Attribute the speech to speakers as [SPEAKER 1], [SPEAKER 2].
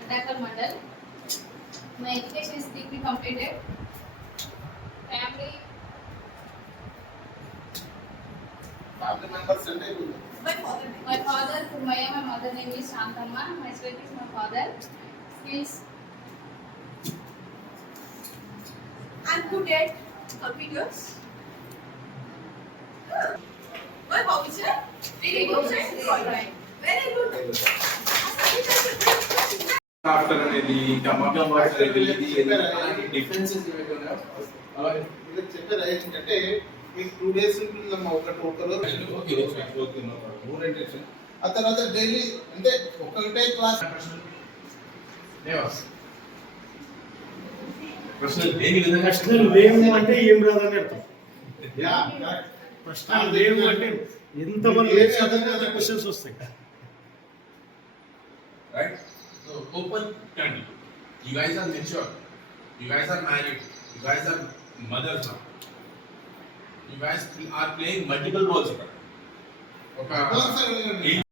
[SPEAKER 1] Dakar Mandal. My education is degree completed. Family.
[SPEAKER 2] Family members and
[SPEAKER 1] My father, Kumaya, my mother name is Shantama. My sweet is my father. Skills.
[SPEAKER 3] I'm good at computers. My hobbies are reading books and drawing. Very good.
[SPEAKER 4] After అనేది గమగమ అనేది differences ఏమైనా ఉన్నాయా అలా
[SPEAKER 2] ఇది చెప్పారు ఏంటంటే మీకు 2 days ఉంటుందమ్మా ఒకటి
[SPEAKER 4] ఓకే ఓకే ఓరియంటేషన్
[SPEAKER 2] ఆ తర్వాత డైలీ అంటే ఒకటే క్లాస్
[SPEAKER 4] దేవాస్ ప్రశ్నలు దేని విధంగా
[SPEAKER 5] ప్రశ్నలు లేవు అంటే ఏం రాదని అర్థం.
[SPEAKER 2] యా కరెక్ట్
[SPEAKER 5] ప్రశ్నలు లేవు అంటే ఎంతమంది చదువుకున్న క్వశ్చన్స్ వస్తాయి.
[SPEAKER 4] right? So open candle. You guys are mature. You guys are married. You guys are mothers now. You guys are playing multiple roles. Okay.